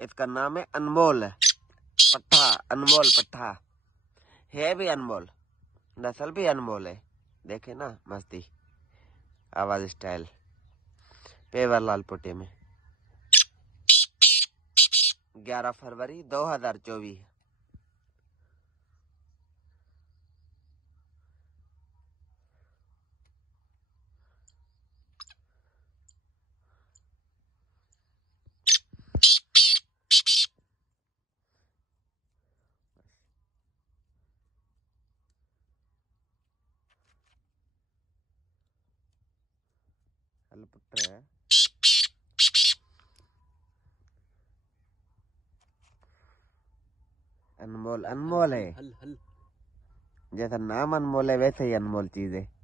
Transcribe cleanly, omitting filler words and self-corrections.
इसका नाम है अनमोल पट्ठा। अनमोल पट्ठा है भी अनमोल, नस्ल भी अनमोल है। देखे ना मस्ती, आवाज, स्टाइल। पेवर लाल पुटे में 11 फरवरी 2024। पुत्र है अनमोल। अनमोल है, जैसा नाम अनमोल है वैसे ही अनमोल चीज है।